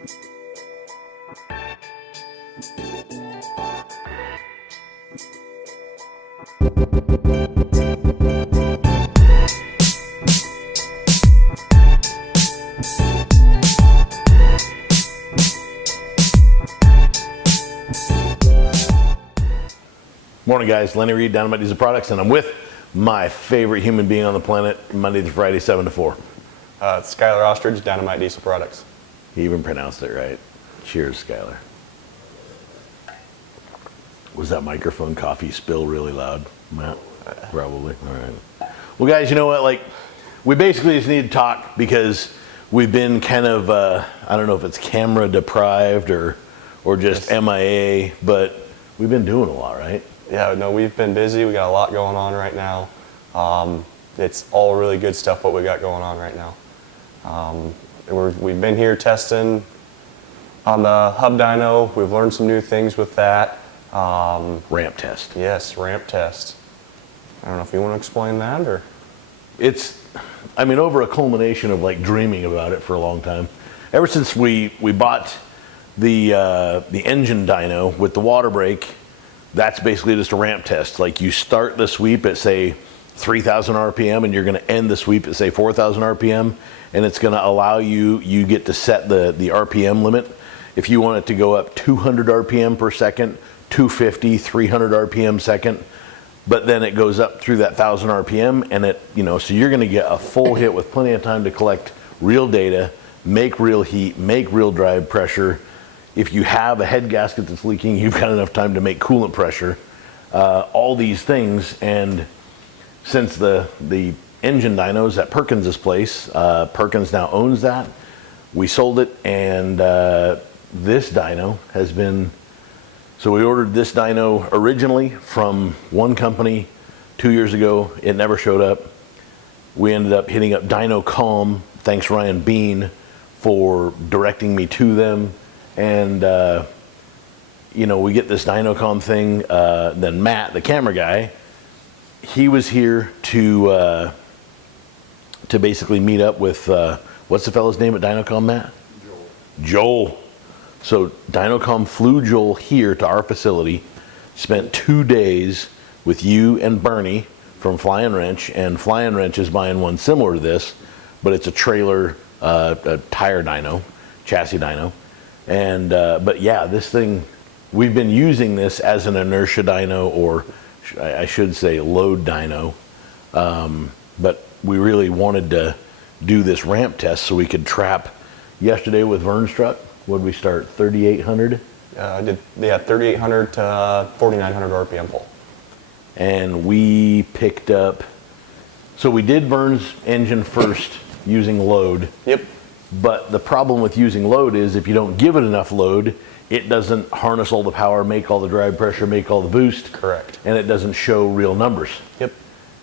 Morning guys, Lenny Reed, Dynomite Diesel Products, and I'm with my favorite human being on the planet, Monday to Friday, 7 to 4. It's Skylar Ostrich, Dynomite Diesel Products. He even pronounced it right. Cheers, Skylar. Was that microphone coffee spill really loud, Matt? Probably. All right. Well, guys, you know what? Like, we basically just need to talk because we've been kind of, I don't know if it's camera deprived or just MIA, but we've been doing a lot, right? Yeah, no, we've been busy. We got a lot going on right now. It's all really good stuff what we got going on right now. We've been here testing on the hub dyno. We've learned some new things with that. Ramp test. Yes, ramp test. I don't know if you want to explain that or. It's, I mean, over a culmination of like dreaming about it for a long time. Ever since we bought the engine dyno with the water brake, that's basically just a ramp test. Like you start the sweep at say 3,000 RPM and you're going to end the sweep at say 4,000 RPM, and it's going to allow you get to set the RPM limit. If you want it to go up 200 RPM per second, 250, 300 RPM second, but then it goes up through that 1,000 RPM, and it, you know, so you're going to get a full hit with plenty of time to collect real data, make real heat, make real drive pressure. If you have a head gasket that's leaking, you've got enough time to make coolant pressure, all these things. And since the engine dyno's at Perkins' place, Perkins now owns that. We sold it, and this dyno has been, so we ordered this dyno originally from one company 2 years ago. It never showed up. We ended up hitting up Dyno.com. Thanks Ryan Bean for directing me to them. And, you know, we get this Dyno.com thing. Then Matt, the camera guy, he was here to basically meet up with, what's the fellow's name at Dyno.com, Matt? Joel. So Dyno.com flew Joel here to our facility, spent 2 days with you and Bernie from Flying Wrench, and Flying Wrench is buying one similar to this, but it's a trailer, a tire dyno, chassis dyno. And, but yeah, this thing, we've been using this as an inertia dyno, or I should say load dyno. But we really wanted to do this ramp test so we could trap. Yesterday with Vern's truck, what did we start, 3,800? I did, yeah, 3,800 to 4,900 RPM pull. And we picked up, so we did Vern's engine first using load. Yep. But the problem with using load is if you don't give it enough load, it doesn't harness all the power, make all the drive pressure, make all the boost. Correct. And it doesn't show real numbers. Yep.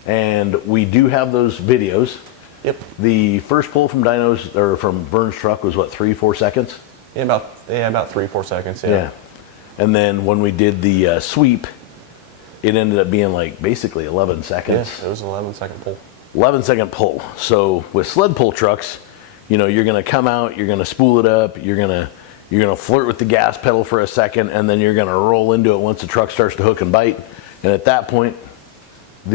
And we do have those videos. Yep. The first pull from dyno's, or from Vern's truck was what, 3-4 seconds? Yeah, about 3-4 seconds, yeah. Yeah. And then when we did the sweep, it ended up being like basically 11 seconds. Yeah, it was an 11-second pull. 11-second pull. So with sled pull trucks, you know, you're going to come out, you're going to spool it up, you're going to flirt with the gas pedal for a second, and then you're going to roll into it once the truck starts to hook and bite. And at that point, I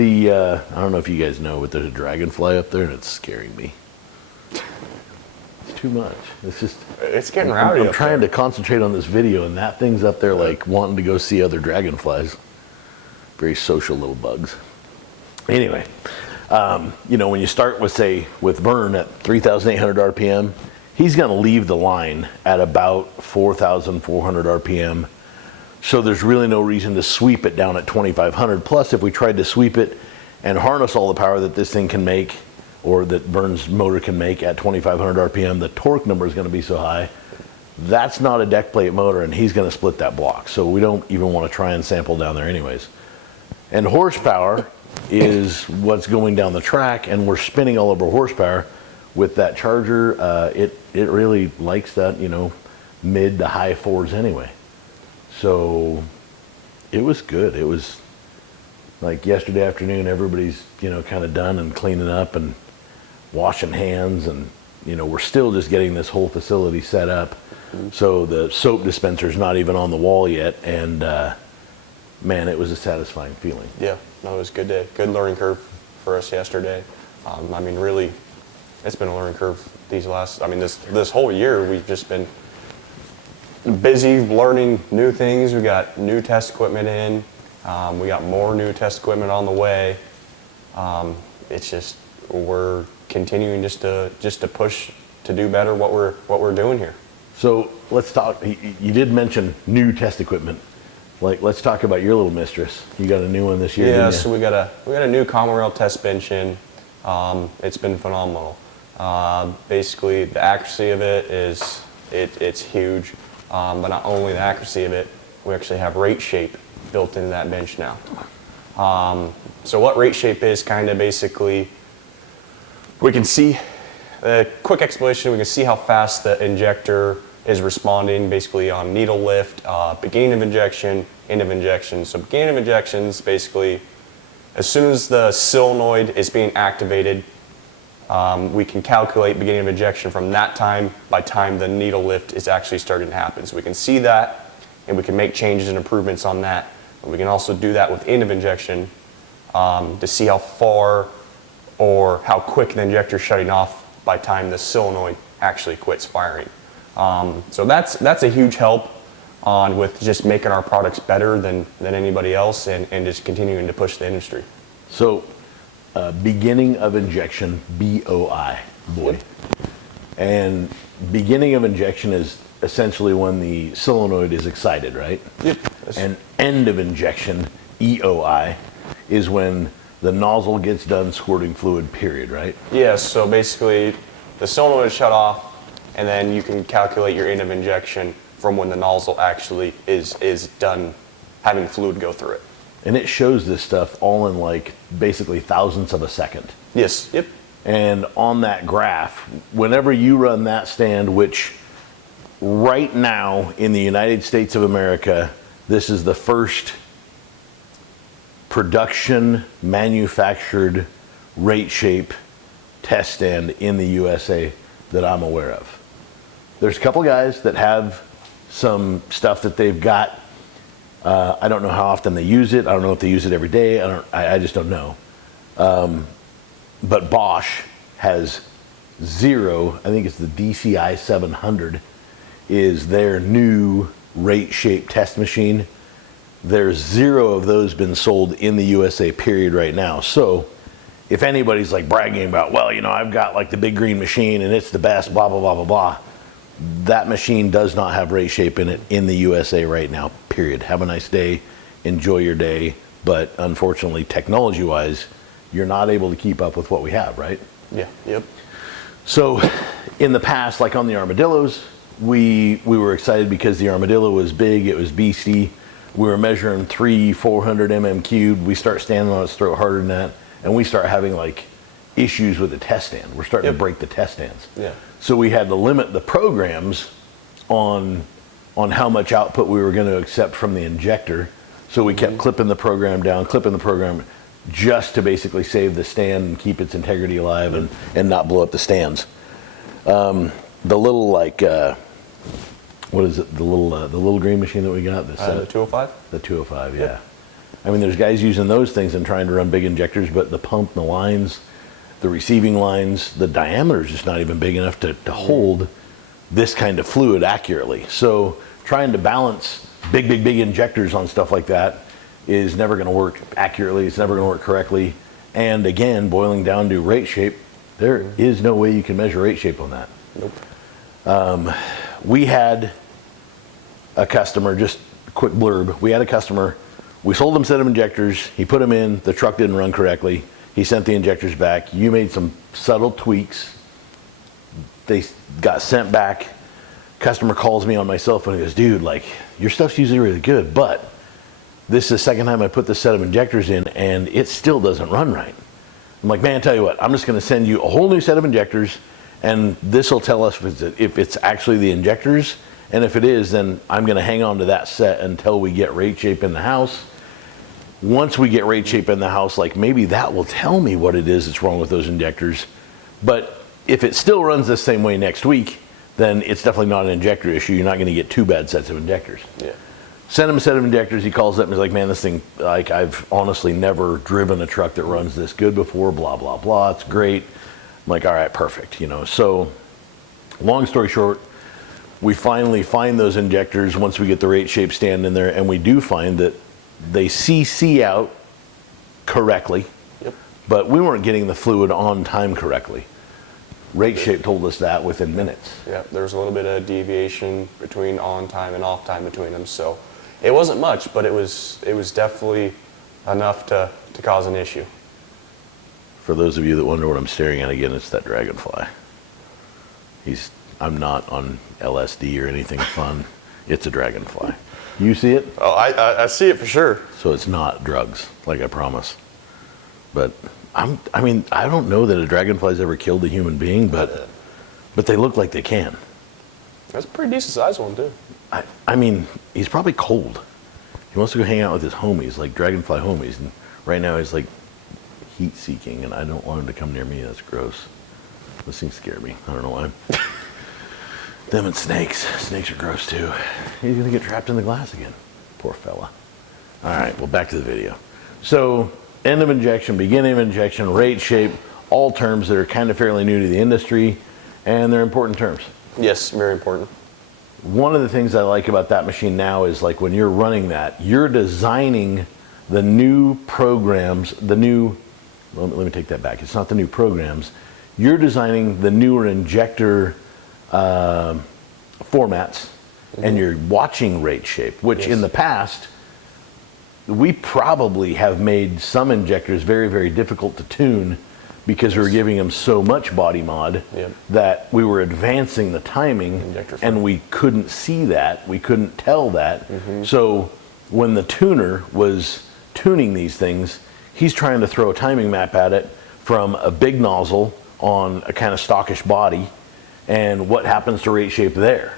don't know if you guys know, but there's a dragonfly up there, and it's scaring me. It's too much. It's getting rowdy. I'm trying to concentrate on this video, and that thing's up there like wanting to go see other dragonflies. Very social little bugs. Anyway. You know, when you start with, say, with Vern at 3,800 RPM, he's going to leave the line at about 4,400 RPM. So there's really no reason to sweep it down at 2,500. Plus, if we tried to sweep it and harness all the power that this thing can make, or that Vern's motor can make at 2,500 RPM, the torque number is going to be so high. That's not a deck plate motor, and he's going to split that block. So we don't even want to try and sample down there anyways. And horsepower is what's going down the track, and we're spinning all over horsepower with that Charger. It really likes that, you know, mid to high fours anyway. So it was good. It was like yesterday afternoon, everybody's, you know, kind of done and cleaning up and washing hands, and we're still just getting this whole facility set up. So the soap dispenser's not even on the wall yet, and man, it was a satisfying feeling. Yeah, no, it was a good day. Good learning curve for us yesterday. I mean, really, it's been a learning curve this whole year. We've just been busy learning new things. We got new test equipment in. We got more new test equipment on the way. It's just, we're continuing just to push to do better what we're doing here. So let's talk. You did mention new test equipment. Like, let's talk about your little mistress. You got a new one this year. Yeah, didn't you? so we got a new common rail test bench in. It's been phenomenal. Basically, the accuracy of it is it's huge. But not only the accuracy of it, we actually have rate shape built into that bench now. So what rate shape is, kind of basically, we can see a quick explanation. We can see how fast the injector is responding, basically on needle lift, beginning of injection, end of injection. So beginning of injections, basically, as soon as the solenoid is being activated, we can calculate beginning of injection from that time by time the needle lift is actually starting to happen. So we can see that, and we can make changes and improvements on that. And we can also do that with end of injection to see how far or how quick the injector is shutting off by time the solenoid actually quits firing. So that's a huge help with just making our products better than anybody else, and just continuing to push the industry. So, beginning of injection, BOI, boy. Yep. And beginning of injection is essentially when the solenoid is excited, right? Yep. And end of injection, EOI, is when the nozzle gets done squirting fluid, period, right? Yes, so basically the solenoid is shut off, and then you can calculate your end of injection from when the nozzle actually is done having fluid go through it. And it shows this stuff all in like basically thousandths of a second. Yes, yep. And on that graph, whenever you run that stand, which right now in the United States of America, this is the first production manufactured rate shape test stand in the USA that I'm aware of. There's a couple guys that have some stuff that they've got. I don't know how often they use it. I don't know if they use it every day. I just don't know. But Bosch has zero. I think it's the DCI 700 is their new rate shape test machine. There's zero of those been sold in the USA period right now. So if anybody's like bragging about, well, I've got like the big green machine and it's the best, blah, blah, blah, blah, blah. That machine does not have rate shape in it in the USA right now, period. Have a nice day, enjoy your day. But unfortunately, technology-wise, you're not able to keep up with what we have, right? Yeah, yep. So in the past, like on the armadillos, we were excited because the armadillo was big, it was beastie. We were measuring 400 mm cubed. We start standing on its throat harder than that, and we start having like issues with the test stand. We're starting to break the test stands. Yeah. So we had to limit the programs on how much output we were going to accept from the injector. So we kept clipping the program down, just to basically save the stand and keep its integrity alive and not blow up the stands. The little what is it? The little green machine that we got. The 205. The 205, yeah. I mean, there's guys using those things and trying to run big injectors, but the pump, the lines, the receiving lines, the diameter is just not even big enough to hold this kind of fluid accurately. So trying to balance big injectors on stuff like that is never going to work accurately. It's never going to work correctly. And again, boiling down to rate shape, there is no way you can measure rate shape on that. Nope. We had a customer, just a quick blurb. We had a customer, we sold him a set of injectors. He put them in, the truck didn't run correctly. He sent the injectors back. You made some subtle tweaks. They got sent back. Customer calls me on my cell phone and goes, dude, like, your stuff's usually really good, but this is the second time I put this set of injectors in and it still doesn't run right. I'm like, man, tell you what, I'm just going to send you a whole new set of injectors, and this will tell us if it's actually the injectors, and if it is, then I'm going to hang on to that set until we get rate shape in the house. Once we get rate shape in the house, like, maybe that will tell me what it is that's wrong with those injectors. But if it still runs the same way next week, then it's definitely not an injector issue. You're not going to get 2 bad sets of injectors. Yeah. Send him a set of injectors. He calls up and he's like, man, this thing, like, I've honestly never driven a truck that runs this good before, blah, blah, blah. It's great. I'm like, all right, perfect. So long story short, we finally find those injectors once we get the rate shape stand in there, and we do find that they CC out correctly, Yep. but we weren't getting the fluid on time correctly. Rate shape told us that within minutes. Yeah, there was a little bit of deviation between on time and off time between them, so it wasn't much, but it was definitely enough to cause an issue. For those of you that wonder what I'm staring at again, it's that dragonfly. I'm not on LSD or anything fun. It's a dragonfly. You see it? Oh, I see it for sure. So it's not drugs, like I promise. But I don't know that a dragonfly's ever killed a human being, but they look like they can. That's a pretty decent sized one too. I mean, he's probably cold. He wants to go hang out with his homies, like dragonfly homies, and right now he's like heat seeking, and I don't want him to come near me. That's gross. Those things scare me. I don't know why. Them and snakes. Snakes are gross too. He's gonna get trapped in the glass again. Poor fella. All right, well, back to the video. So, end of injection, beginning of injection, rate shape, all terms that are kind of fairly new to the industry, and they're important terms. Yes, very important. One of the things I like about that machine now is, like, when you're running that, you're designing the new programs, let me take that back. It's not the new programs. You're designing the newer injector formats, and you're watching rate shape, which in the past, we probably have made some injectors very, very difficult to tune because we were giving them so much body mod that we were advancing the timing, and we couldn't see that. We couldn't tell that. So when the tuner was tuning these things, he's trying to throw a timing map at it from a big nozzle on a kind of stockish body, and what happens to rate shape there.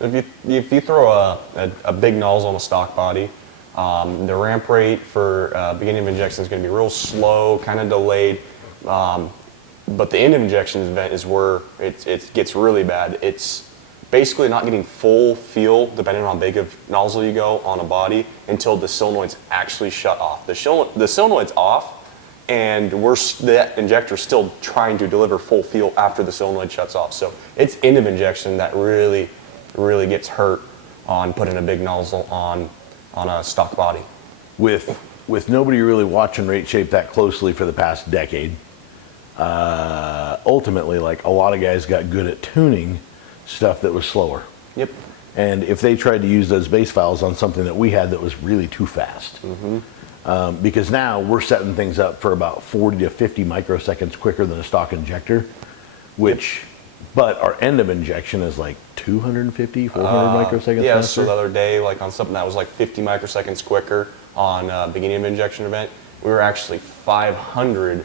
If you throw a big nozzle on a stock body, the ramp rate for beginning of injection is going to be real slow, kind of delayed. But the end of injection event is where it gets really bad. It's basically not getting full feel, depending on how big of nozzle you go on a body, until the solenoid's actually shut off. The solenoid's off, and that injector's still trying to deliver full feel after the solenoid shuts off. So it's end of injection that really, really gets hurt on putting a big nozzle on a stock body. With nobody really watching rate shape that closely for the past decade, ultimately, like, a lot of guys got good at tuning stuff that was slower. Yep. And if they tried to use those base files on something that we had that was really too fast, because now we're setting things up for about 40 to 50 microseconds quicker than a stock injector, but our end of injection is like 250, 400 microseconds yeah, faster. so the other day, like on something that was like 50 microseconds quicker on beginning of injection event, we were actually 500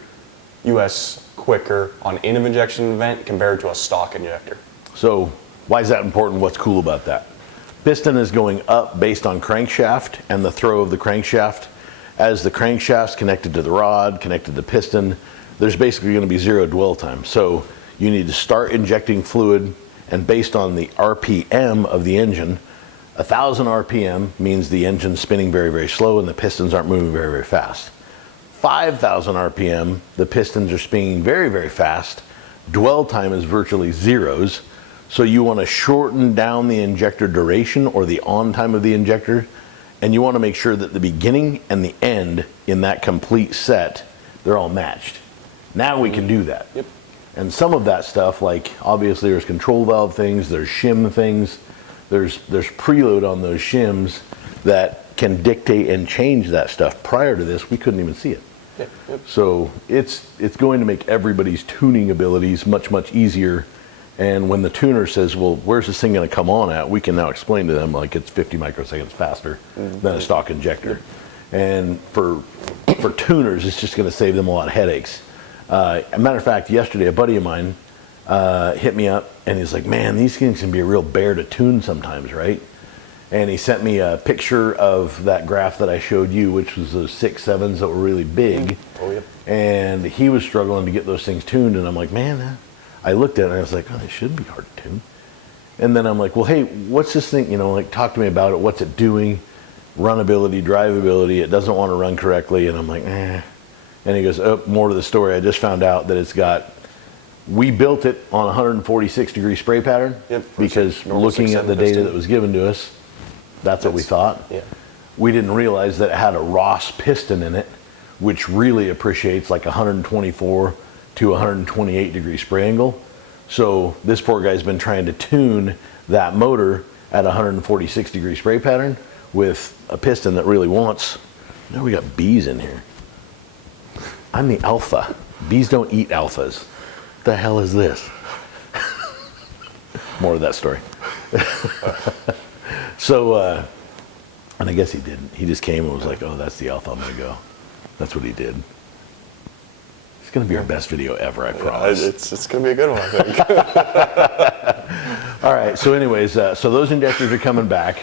US quicker on end of injection event compared to a stock injector. So why is that important? What's cool about that? Piston is going up based on crankshaft and the throw of the crankshaft. As the crankshaft's connected to the rod, connected to the piston, there's basically going to be zero dwell time. So you need to start injecting fluid, and based on the RPM of the engine, 1,000 RPM means the engine's spinning very, very slow and the pistons aren't moving very, very fast. 5,000 RPM, the pistons are spinning very, very fast. Dwell time is virtually zeros. So you want to shorten down the injector duration, or the on time of the injector, and you want to make sure that the beginning and the end in that complete set, they're all matched. Now we can do that. Yep. And some of that stuff, like, obviously there's control valve things, there's shim things, there's preload on those shims that can dictate and change that stuff. Prior to this, we couldn't even see it. Yep. Yep. So it's going to make everybody's tuning abilities much, much easier. And when the tuner says, well, where's this thing going to come on at, we can now explain to them, like, it's 50 microseconds faster than a stock injector. And for tuners, it's just going to save them a lot of headaches. As a matter of fact, yesterday, a buddy of mine hit me up, and he's like, man, these things can be a real bear to tune sometimes, right? And he sent me a picture of that graph that I showed you, which was those 6.7s that were really big. Oh, yep. And he was struggling to get those things tuned, and I'm like, man, I looked at it and I was like, oh, it should be hard to tune. And then I'm like, well, hey, what's this thing? You know, like, talk to me about it. What's it doing? Runability, drivability. It doesn't want to run correctly. And I'm like, eh. And he goes, oh, more to the story. I just found out that we built it on 146 degree spray pattern. Yep, because looking at the data that was given to us, that's what we thought. Yeah. We didn't realize that it had a Ross piston in it, which really appreciates like 124 to 128 degree spray angle. So this poor guy's been trying to tune that motor at 146 degree spray pattern with a piston that really wants. Now we got bees in here. I'm the alpha. Bees don't eat alphas. What the hell is this? More of that story. So, and I guess he didn't. He just came and was like, oh, that's the alpha, I'm gonna go. That's what he did. It's gonna be our best video ever, I promise. It's gonna be a good one, I think. All right, so anyways, so those injectors are coming back.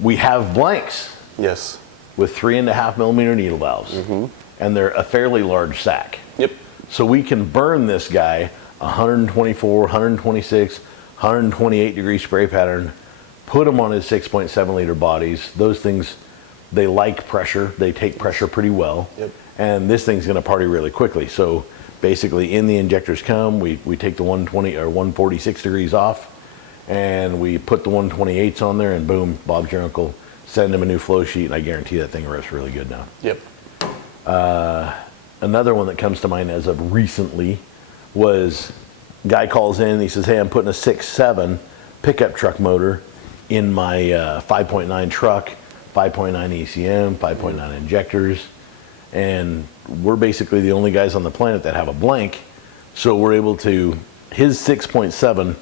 We have blanks. Yes. With 3.5 millimeter needle valves. And they're a fairly large sack. Yep. So we can burn this guy 124, 126, 128 degree spray pattern, put them on his 6.7 liter bodies. Those things, they like pressure. They take pressure pretty well. Yep. And this thing's gonna party really quickly. So basically in the injectors come, we take the 120 or 146 degrees off and we put the 128s on there and boom, Bob's your uncle. Send him a new flow sheet and I guarantee that thing rips really good now. Yep. Another one that comes to mind as of recently was guy calls in and he says, hey, I'm putting a 6.7 pickup truck motor in my 5.9 truck, 5.9 ECM, 5.9 injectors, and we're basically the only guys on the planet that have a blank, so we're able to, his 6.7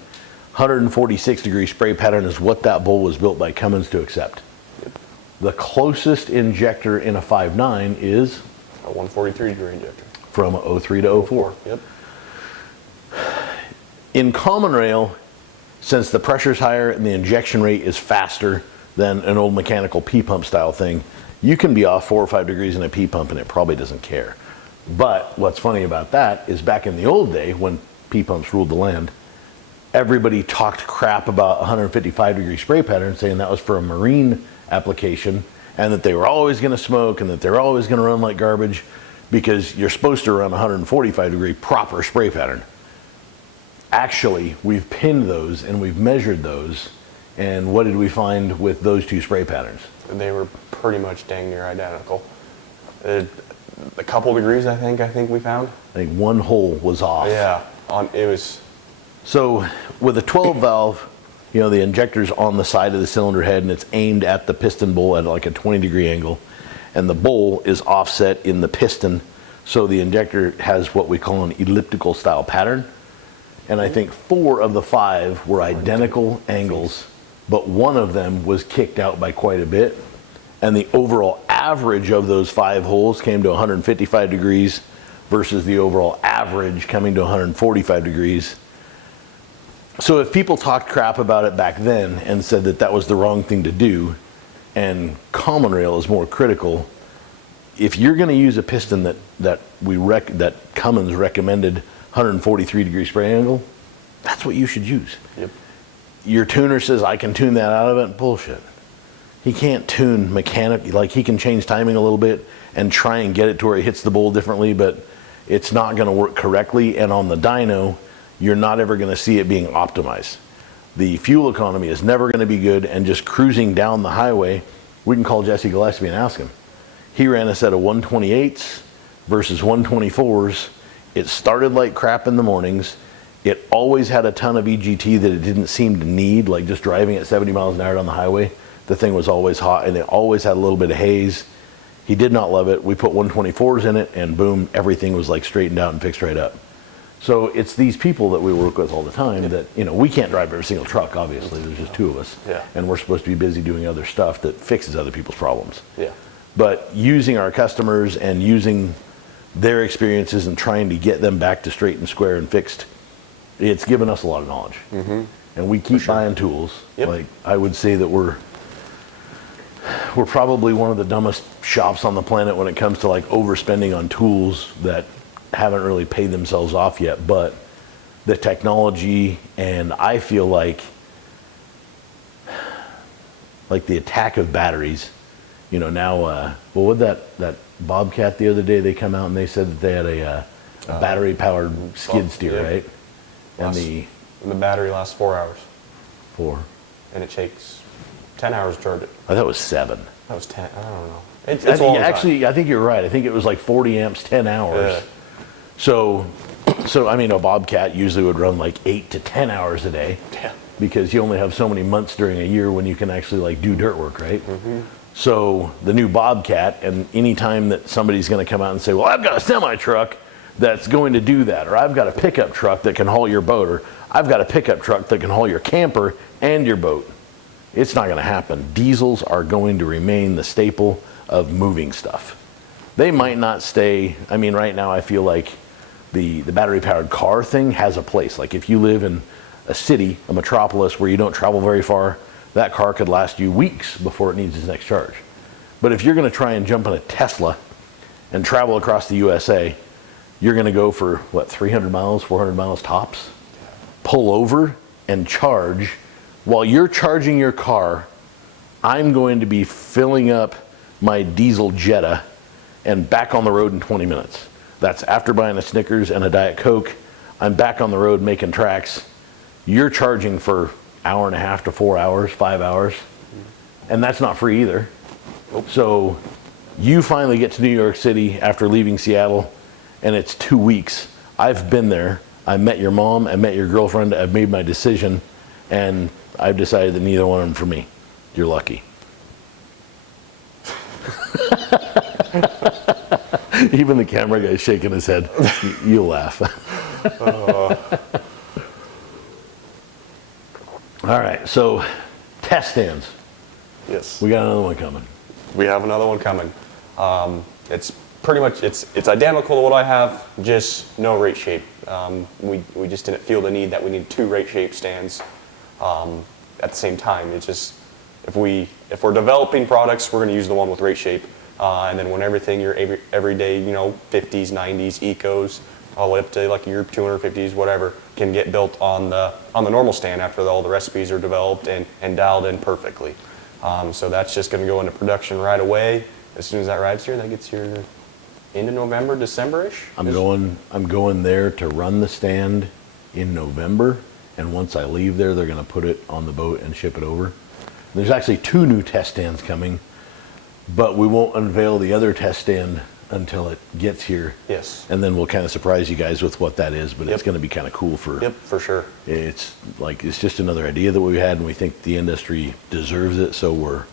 146 degree spray pattern is what that bull was built by Cummins to accept. Yep. The closest injector in a 5.9 is a 143 degree injector. From 03 to 04. Yep. In common rail, since the pressure's higher and the injection rate is faster than an old mechanical P-pump style thing, you can be off 4 or 5 degrees in a P-pump and it probably doesn't care. But what's funny about that is back in the old day when P-pumps ruled the land, everybody talked crap about 155 degree spray pattern, saying that was for a marine application and that they were always going to smoke and that they're always going to run like garbage because you're supposed to run 145 degree proper spray pattern. Actually, we've pinned those and we've measured those, and what did we find with those two spray patterns? They were pretty much dang near identical. A couple degrees, I think we found. I think one hole was off. Yeah, it was. So with a 12 valve, you know, the injector's on the side of the cylinder head and it's aimed at the piston bowl at like a 20 degree angle, and the bowl is offset in the piston, so the injector has what we call an elliptical style pattern. And I think 4 of the 5 were identical angles, but one of them was kicked out by quite a bit. And the overall average of those 5 holes came to 155 degrees versus the overall average coming to 145 degrees. So if people talked crap about it back then and said that that was the wrong thing to do, and common rail is more critical, if you're going to use a piston that Cummins recommended 143 degree spray angle, that's what you should use. Yep. Your tuner says I can tune that out of it. Bullshit. He can't tune mechanic, like he can change timing a little bit and try and get it to where it hits the bowl differently, but it's not going to work correctly. And on the dyno, you're not ever going to see it being optimized. The fuel economy is never going to be good, and just cruising down the highway, we can call Jesse Gillespie and ask him. He ran a set of 128s versus 124s. It started like crap in the mornings. It always had a ton of EGT that it didn't seem to need, like just driving at 70 miles an hour down the highway. The thing was always hot and it always had a little bit of haze. He did not love it. We put 124s in it and boom, everything was like straightened out and fixed right up. So it's these people that we work with all the time that, you know, we can't drive every single truck, obviously. There's just 2 of us. Yeah. And we're supposed to be busy doing other stuff that fixes other people's problems. Yeah. But using our customers and using their experiences and trying to get them back to straight and square and fixed, it's given us a lot of knowledge. Mm-hmm. And we keep buying tools. Yep. Like, I would say that we're probably one of the dumbest shops on the planet when it comes to like overspending on tools that haven't really paid themselves off yet. But the technology, and I feel like the attack of batteries, you know, now, well, what that Bobcat the other day, they come out and they said that they had a battery powered skid steer, yep. right? And the battery lasts 4 hours. 4. And it takes 10 hours to charge it. I thought it was 7. That was 10. I don't know. It's a long time. Actually, I think you're right. I think it was like 40 amps, 10 hours. Yeah. So I mean, a Bobcat usually would run like 8 to 10 hours a day. Yeah. Because you only have so many months during a year when you can actually like do dirt work, right? So the new Bobcat, and anytime that somebody's going to come out and say, well, I've got a semi truck that's going to do that, or I've got a pickup truck that can haul your boat, or I've got a pickup truck that can haul your camper and your boat, it's not going to happen. Diesels are going to remain the staple of moving stuff. They might not stay. I mean, right now I feel like the battery powered car thing has a place. Like if you live in a city, a metropolis where you don't travel very far, that car could last you weeks before it needs its next charge. But if you're going to try and jump in a Tesla and travel across the USA, you're going to go for, what, 300 miles, 400 miles tops? Pull over and charge. While you're charging your car, I'm going to be filling up my diesel Jetta and back on the road in 20 minutes. That's after buying a Snickers and a Diet Coke. I'm back on the road making tracks. You're charging for hour and a half to 4 hours, 5 hours, and that's not free either. So you finally get to New York City after leaving Seattle, and it's 2 weeks. I've been there. I met your mom, I met your girlfriend, I've made my decision, and I've decided that neither one of them for me. You're lucky. Even the camera guy's shaking his head. You'll laugh. All right, so test stands. Yes. We got another one coming. We have another one coming. It's pretty much, it's identical to what I have, just no rate shape. We just didn't feel the need that we need 2 rate shape stands at the same time. It's just, if we're developing products, we're going to use the one with rate shape. And then when everything, your everyday, 50s, 90s, ecos, all the way up to like your 250s, whatever, can get built on the normal stand after all the recipes are developed and dialed in perfectly. So that's just going to go into production right away. As soon as that rides here, that gets here into November, December-ish. I'm going there to run the stand in November, and once I leave there, they're going to put it on the boat and ship it over. There's actually 2 new test stands coming, but we won't unveil the other test stand until it gets here. Yes. And then we'll kind of surprise you guys with what that is, but it's going to be kind of cool for. Yep, for sure. It's just another idea that we had, and we think the industry deserves it, so we're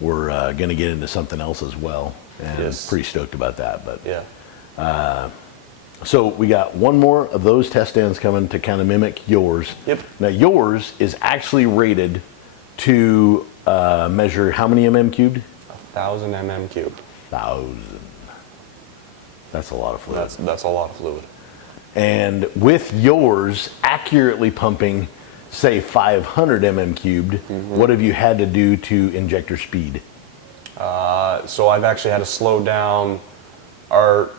going to get into something else as well, and Yes. pretty stoked about that. But Yeah. so we got one more of those test stands coming to kind of mimic yours. Yep. Now yours is actually rated to measure how many cubed? 1,000 mm3. 1,000. That's a lot of fluid. That's a lot of fluid. And with yours accurately pumping, say 500 cubed, what have you had to do to injector speed? So I've actually had to slow down. Our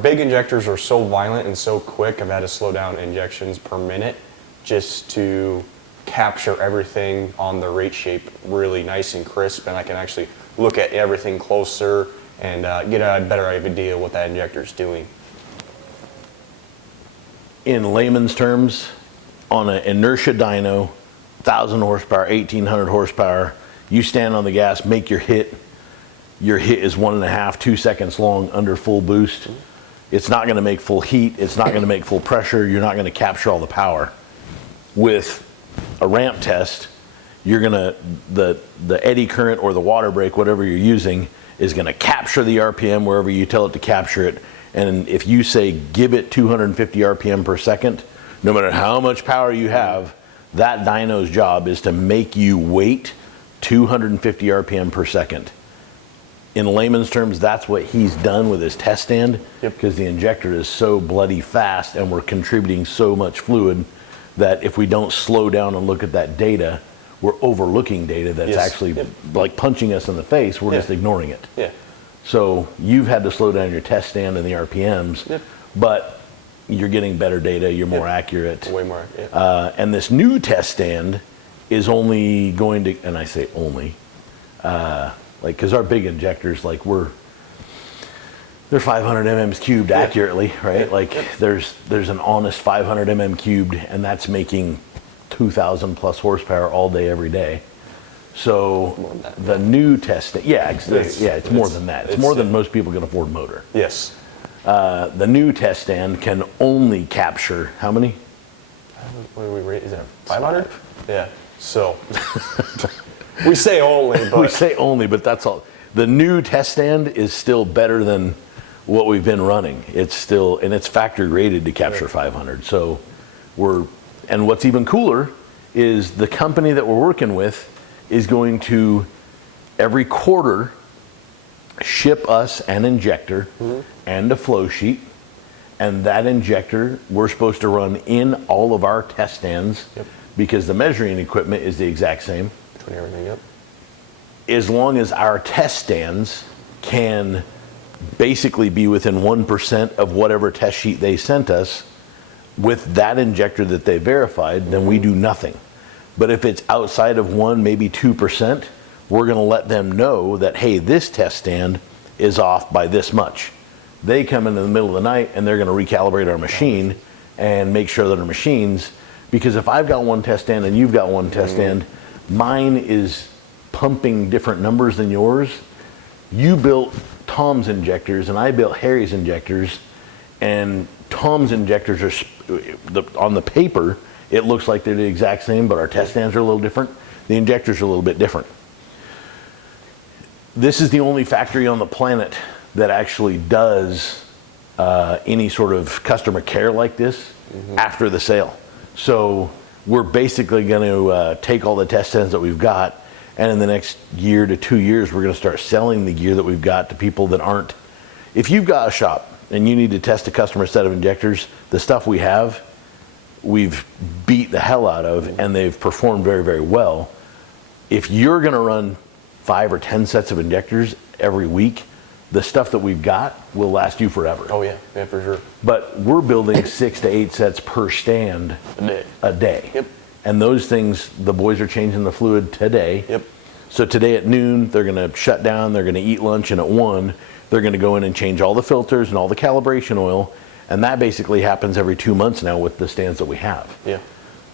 big injectors are so violent and so quick, I've had to slow down injections per minute just to capture everything on the rate shape really nice and crisp, and I can actually look at everything closer and get a better idea of what that injector is doing. In layman's terms, on an inertia dyno, 1,000 horsepower, 1,800 horsepower, you stand on the gas, make your hit is 1.5, 2 seconds long under full boost. It's not going to make full heat, it's not going to make full pressure, you're not going to capture all the power. With a ramp test, you're going to, the eddy current or the water brake, whatever you're using, is going to capture the RPM wherever you tell it to capture it. And if you say give it 250 RPM per second, no matter how much power you have, that dyno's job is to make you wait 250 RPM per second. In layman's terms, that's what he's done with his test stand, because the injector is so bloody fast and we're contributing so much fluid that if we don't slow down and look at that data, we're overlooking data that's actually like punching us in the face. We're just ignoring it. Yeah. So you've had to slow down your test stand and the RPMs, but you're getting better data, you're more accurate. Way more, yeah. And this new test stand is only going to, and I say only, like, because our big injectors, like, they're 500 mm's cubed accurately, right? Like, there's an honest 500 mm cubed, and that's making 2,000 plus horsepower all day, every day. So the new test, it's more than that. It's more than most people can afford motor. Yes. The new test stand can only capture how many? What do we rate? Is it 500? Yeah. So we say only, but we say only, but that's all. The new test stand is still better than what we've been running. It's still, and it's factory rated to capture 500. So and what's even cooler is the company that we're working with is going to every quarter ship us an injector and a flow sheet, and that injector we're supposed to run in all of our test stands because the measuring equipment is the exact same. Between everything, As long as our test stands can basically be within 1% of whatever test sheet they sent us with that injector that they verified, then we do nothing. But if it's outside of 1, maybe 2%, we're going to let them know that, hey, this test stand is off by this much. They come in the middle of the night and they're going to recalibrate our machine and make sure that our machines, because if I've got one test stand and you've got one test stand, mine is pumping different numbers than yours. You built Tom's injectors and I built Harry's injectors, and Tom's injectors are, on the paper, it looks like they're the exact same, but our test stands are a little different. The injectors are a little bit different. This is the only factory on the planet that actually does any sort of customer care like this after the sale. So we're basically going to take all the test stands that we've got, and in the next year to 2 years, we're going to start selling the gear that we've got to people that aren't. If you've got a shop and you need to test a customer set of injectors, the stuff we have, we've beat the hell out of, and they've performed very, very well. If you're going to run 5 or 10 sets of injectors every week, the stuff that we've got will last you forever. Oh yeah, for sure. But we're building 6 to 8 sets per stand a day. Yep. And those things, the boys are changing the fluid today. Yep. So today at noon, they're going to shut down, they're going to eat lunch, and at 1, they're going to go in and change all the filters and all the calibration oil. And that basically happens every 2 months now with the stands that we have. Yeah.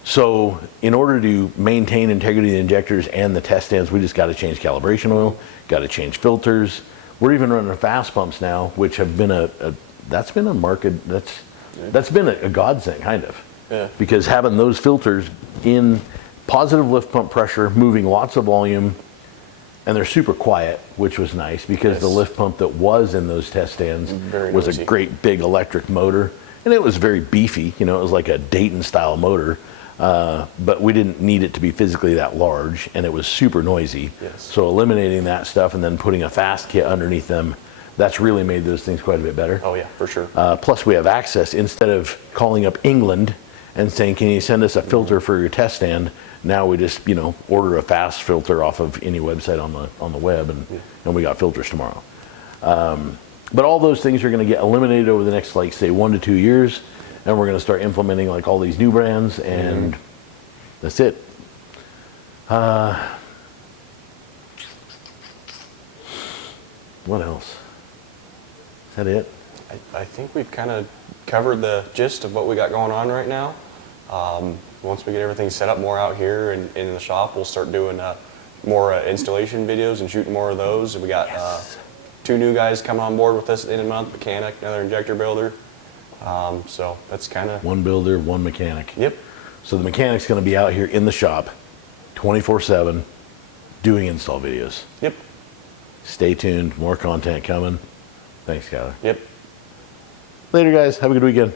So in order to maintain integrity of the injectors and the test stands, we just got to change calibration oil, got to change filters. We're even running fast pumps now, which have been that's been a godsend, kind of. Yeah. Because having those filters in positive lift pump pressure, moving lots of volume, and they're super quiet, which was nice because the lift pump that was in those test stands was a great big electric motor, and it was very beefy. You know, it was like a Dayton style motor, but we didn't need it to be physically that large, and it was super noisy. Yes. So eliminating that stuff and then putting a fast kit underneath them, that's really made those things quite a bit better. Oh yeah, for sure. Plus we have access. Instead of calling up England and saying, can you send us a filter for your test stand? Now we just, order a fast filter off of any website on the web, and we got filters tomorrow. But all those things are going to get eliminated over the next, like, say, 1 to 2 years, and we're going to start implementing, like, all these new brands, and that's it. What else? Is that it? I think we've kind of covered the gist of what we got going on right now. Once we get everything set up more out here and in the shop, we'll start doing more installation videos and shooting more of those. We got 2 new guys coming on board with us at the end of the month, mechanic, another injector builder. So that's kind of... 1 builder, 1 mechanic. Yep. So the mechanic's going to be out here in the shop 24/7 doing install videos. Yep. Stay tuned. More content coming. Thanks, Skyler. Yep. Later, guys. Have a good weekend.